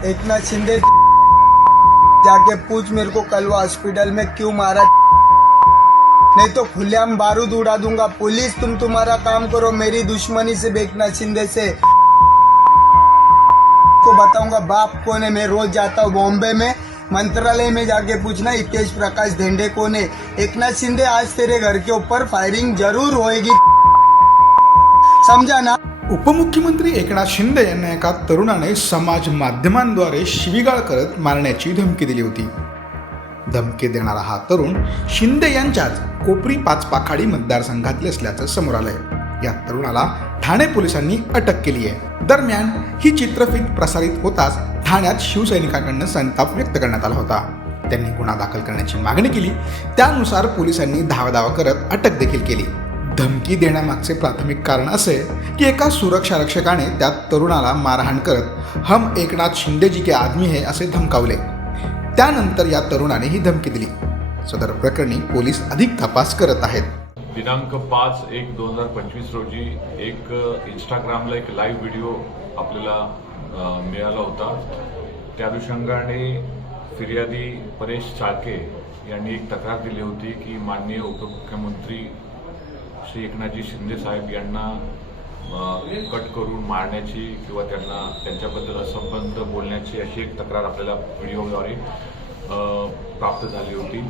एकनाथ शिंदे जाके पूछ मेरे को कल वो हॉस्पिटल में क्यों मारा, नहीं तो खुलेआम बारूद उड़ा दूंगा। पुलिस तुम तुम्हारा काम करो, मेरी दुश्मनी से एकनाथ शिंदे से को बताऊंगा बाप कौन है। मैं रोज जाता हूँ बॉम्बे में, मंत्रालय में जाके पूछना हितेश प्रकाश धेंडे कौन है। एकनाथ शिंदे आज तेरे घर के ऊपर फायरिंग जरूर होएगी, समझा ना। उपमुख्यमंत्री एकनाथ शिंदे यांना एका तरुणाने समाज माध्यमांद्वारे शिवीगाळ करत मारण्याची धमकी दिली होती। धमकी देणारा हा तरुण शिंदे यांच्याच कोपरी पाचपाखाडी मतदारसंघातले असल्याचं समोर आलंय। या तरुणाला ठाणे पोलिसांनी अटक केली आहे। दरम्यान ही चित्रफित प्रसारित होताच ठाण्यात शिवसैनिकांकडून संताप व्यक्त करण्यात आला होता। त्यांनी गुन्हा दाखल करण्याची मागणी केली, त्यानुसार पोलिसांनी धावाधावा करत अटक देखील केली। धमकी देण्यामागचे प्राथमिक कारण असे की एका सुरक्षा रक्षकाने त्या तरुणाला मारहाण करत हम एकनाथ शिंदे जी के आदमी है असे धमकावले। त्यानंतर या तरुणाने ही धमकी दिली। सदर प्रकरणी पोलीस अधिक तपास करत आहेत। दिनांक 5/1/2025 रोजी एक इंस्टाग्रामला एक लाईव्ह व्हिडिओ आपल्याला मिळाला होता। त्या अनुषंगाने फिर्यादी परेश चाळके यांनी एक तक्रार दिली होती की माननीय उपमुख्यमंत्री श्री एकनाथजी शिंदे साहेब यांना कट करून मारण्याची किंवा त्यांच्याबद्दल असंबद्ध बोलण्याची अशी एक तक्रार आपल्याला व्हिडिओद्वारे प्राप्त झाली होती।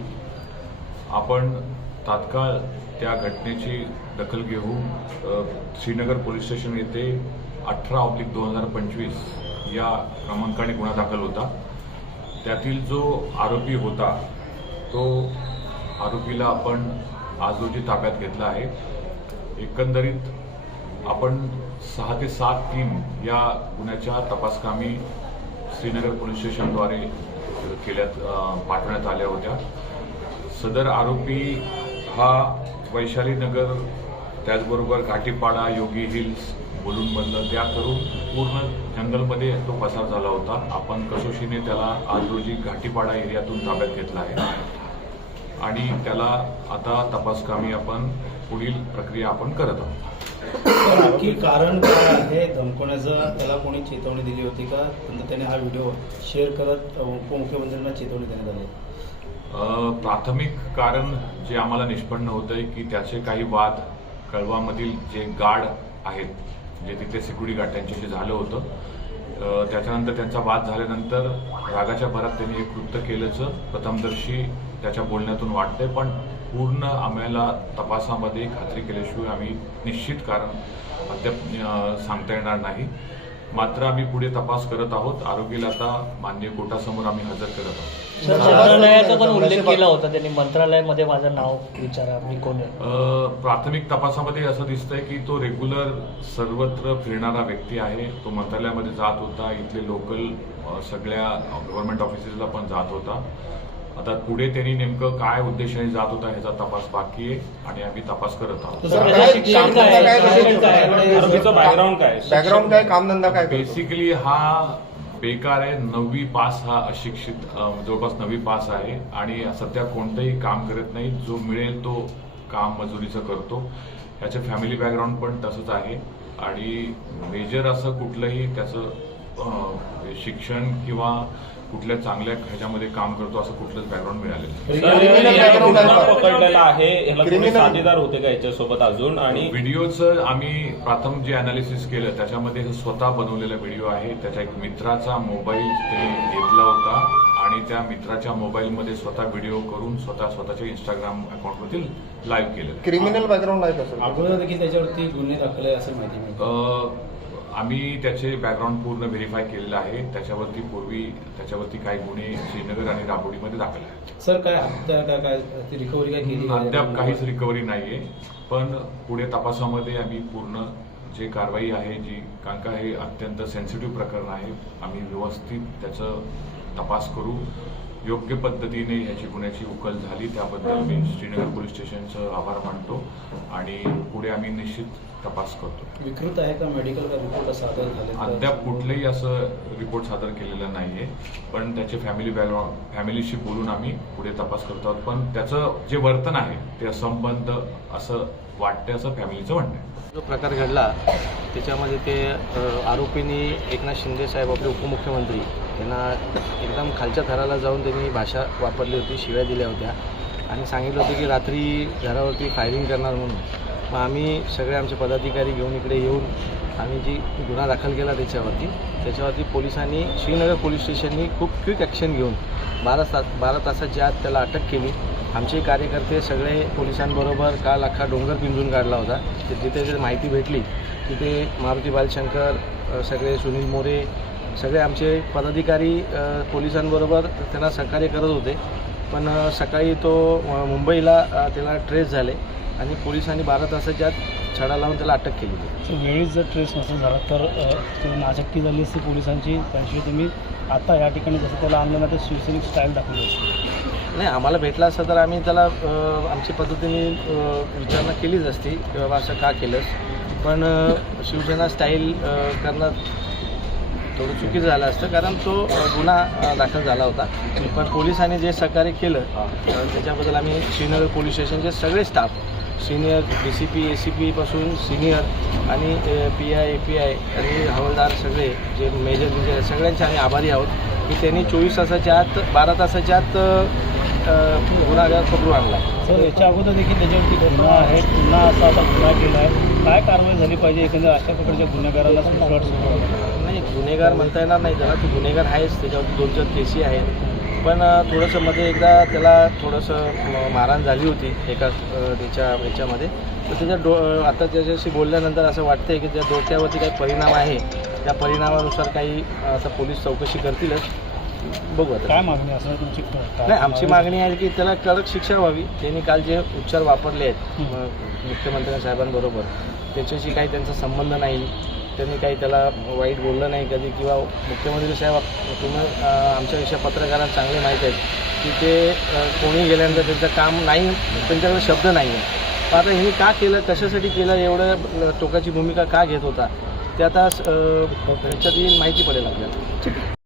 आपण तात्काळ त्या घटनेची दखल घेऊन श्रीनगर पोलीस स्टेशन येथे 18/2025 या क्रमांकाने गुन्हा दाखल होता। त्यातील जो आरोपी होता तो आरोपीला आपण आज रोजी ताब्यात घेतला आहे। एकंदरीत आपण 6 ते 7/3 या गुन्ह्याच्या तपासकामी श्रीनगर पोलीस स्टेशनद्वारे पाठवण्यात आल्या होत्या। सदर आरोपी हा वैशाली नगर, त्याचबरोबर घाटीपाडा, योगी हिल्स, मुलुंडमधलं त्या करून पूर्ण जंगलमध्ये तो पसार झाला होता। आपण कसोशीने त्याला आज रोजी घाटीपाडा एरियातून ताब्यात घेतला आहे आणि त्याला आता तपासकामी आपण पुढील प्रक्रिया आपण करत आहोत। नक्की कारण काय आहे धमकवण्याचं? त्याला कोणी चेतावणी दिली होती का? त्याने हा व्हिडिओ शेअर करत उपमुख्यमंत्र्यांना चेतावणी देण्यात आली? प्राथमिक कारण जे आम्हाला निष्पन्न होतंय की त्याचे काही वाद कळवामधील जे गार्ड आहेत, जे तिथे सिक्युरिटी गार्ड त्यांच्याशी झालं होतं। त्याच्यानंतर त्यांचा वाद झाल्यानंतर रागाच्या भरात त्यांनी हे कृत्य केल्याचं प्रथमदर्शी त्याच्या बोलण्यातून वाटतंय, पण पूर्ण आम्हाला तपासामध्ये खात्री केल्याशिवाय आम्ही निश्चित कारण अद्याप सांगता येणार नाही। मात्र आम्ही पुढे तपास करत आहोत। आरोपीला आता माननीय कोर्टासमोर आम्ही हजर करत आहोत। मंत्रालयाचा पण उल्लेख केला होता त्यांनी, मंत्रालयामध्ये माझं नाव विचारा मी कोण आहे। प्राथमिक तपासामध्ये असं दिसतंय की तो रेग्युलर सर्वत्र फिरणारा व्यक्ती आहे। तो मंत्रालयामध्ये जात होता, इथले लोकल सगळ्या गव्हर्नमेंट ऑफिसेसला पण जात होता। आता पुढे त्यांनी नेमकं काय उद्देशाने जात होता ह्याचा तपास बाकी आहे आणि आम्ही तपास करत आहोत। बॅकग्राऊंड काय, कामधंदा काय? बेसिकली हा बेकार आहे, 9वी पास हा अशिक्षित, जवळपास 9वी पास आहे आणि सध्या कोणतंही काम करत नाही। जो मिळेल तो काम मजुरीचं करतो। याचं फॅमिली बॅकग्राऊंड पण तसंच आहे आणि मेजर असं कुठलंही त्याचं शिक्षण किंवा कुठल्या चांगल्या ह्याच्यामध्ये काम करतो असं कुठलंच बॅकग्राऊंड मिळालेलं पकडलेला आहे। ह्याला साथीदार होते का याच्यासोबत अजून? आणि व्हिडिओचं आम्ही प्रथम जे अनालिसिस केलं त्याच्यामध्ये हे स्वतः बनवलेला व्हिडिओ आहे। त्याच्या एक मित्राचा मोबाईल त्यांनी घेतला होता आणि त्या मित्राच्या मोबाईलमध्ये स्वतः व्हिडिओ करून स्वतःच्या इंस्टाग्राम अकाउंटवरती लाईव्ह केलं। क्रिमिनल बॅकग्राऊंड आहे का सर? अगोदर देखील त्याच्यावरती गुन्हे दाखल आहे असं माहिती मिळतं। आम्ही त्याचे बॅकग्राऊंड पूर्ण व्हेरीफाय केलेलं आहे। त्याच्यावरती काही गुन्हे श्रीनगर आणि राबोडीमध्ये दाखल आहेत। सर काय हत्या काय रिकव्हरी काय केली? अद्याप काहीच रिकव्हरी नाहीये, पण पुढे तपासामध्ये आम्ही पूर्ण जे कारवाई आहे कारण का हे अत्यंत सेन्सिटिव्ह प्रकरण आहे, आम्ही व्यवस्थित त्याचं तपास करू। योग्य पद्धतीने ह्याची गुन्ह्याची उकल झाली त्याबद्दल मी श्रीनगर पोलीस स्टेशनचं आभार मानतो आणि पुढे आम्ही निश्चित तपास करतो। विकृत आहे का मेडिकल का रिपोर्ट सादर झाले? अद्याप कुठलेही असं रिपोर्ट सादर केलेला नाहीये, पण त्याचे फॅमिलीशी बोलून आम्ही पुढे तपास करतो आहोत। पण त्याचं जे वर्तन आहे ते असंबद्ध असं वाटते असं फॅमिलीचं म्हणणं आहे। जो प्रकार घडला त्याच्यामध्ये ते आरोपींनी एकनाथ शिंदे साहेब आपले उपमुख्यमंत्री त्यांना एकदम खालच्या थराला जाऊन त्यांनी भाषा वापरली होती, शिव्या दिल्या होत्या आणि सांगितलं होतं की रात्री घरावरती फायरिंग करणार म्हणून. मग आम्ही सगळे आमचे पदाधिकारी घेऊन इकडे येऊन आम्ही जी गुन्हा दाखल केला त्याच्यावरती पोलिसांनी श्रीनगर पोलीस स्टेशननी खूप क्विक ॲक्शन घेऊन 12 तासाच्या आत त्याला अटक केली. आमचे कार्यकर्ते सगळे पोलिसांबरोबर काल अख्खा डोंगर पिंजून काढला होता. जिथे माहिती भेटली तिथे मारुती बालशंकर, सगळे सुनील मोरे, सगळे आमचे पदाधिकारी पोलिसांबरोबर त्यांना सहकार्य करत होते. पण सकाळी तो मुंबईला त्याला ट्रेस झाले आणि पोलिसांनी 12 तासाच्या आत छडा लावून त्याला अटक केली. वेळीच जर ट्रेस नसेल झाला तर नाचक्की झाली असती पोलिसांची. त्याशिवाय तुम्ही आता या ठिकाणी जसं त्याला आणलं ना ते शिवसैनिक स्टाईल दाखवली असते. नाही, आम्हाला भेटला असता तर आम्ही त्याला आमच्या पद्धतीने विचारणा केलीच असती की बाबा असं का केलंस. पण शिवसेना स्टाईल करणं थोडं चुकीचं झालं असतं, कारण तो गुन्हा दाखल झाला होता. पण पोलिसांनी जे सहकार्य केलं त्याच्याबद्दल आम्ही श्रीनगर पोलीस स्टेशनचे सगळे स्टाफ, सिनियर DCP ACP पासून सिनियर आणि PI API आणि हवालदार सगळे जे मेजर सगळ्यांचे आम्ही आभारी आहोत की त्यांनी 24 तासाच्या आत 12 तासाच्या आत गुन्हागार पकडून आणला. सर, याच्या अगोदर देखील त्याच्यावरती गुन्हा आहे, पुन्हा असा आता गुन्हा केला आहे. काय कारवाई झाली पाहिजे एकंदर अशा प्रकारच्या गुन्हेगाराला? नाही, गुन्हेगार म्हणता येणार नाही त्याला, की गुन्हेगार आहेच. त्याच्यावरती 2-4 केसी आहेत. पण थोडंसं मध्ये एकदा त्याला थोडंसं मारहाण झाली होती एका याच्यामध्ये. तर त्याच्या आता त्याच्याशी बोलल्यानंतर असं वाटतंय की त्या डोक्यावरती काही परिणाम आहे. त्या परिणामानुसार काही आता पोलीस चौकशी करतीलच. बघू आता काय मागणी असणार तुमची? नाही, आमची मागणी आहे की त्याला कडक शिक्षा व्हावी. त्यांनी काल जे उच्चार वापरले आहेत मुख्यमंत्री साहेबांबरोबर, त्याच्याशी काही त्यांचा संबंध नाही. त्यांनी काही त्याला वाईट बोललं नाही कधी, किंवा मुख्यमंत्री साहेब तुम्ही आमच्यापेक्षा पत्रकारांना चांगले माहीत आहेत की ते कोणी गेल्यानंतर त्यांचं काम नाही, त्यांच्याकडे शब्द नाही आहे. पण आता ह्यांनी का केलं, कशासाठी केलं, एवढं टोकाची भूमिका का घेत होता ते आता त्याच्यात माहिती पडेल आपल्याला.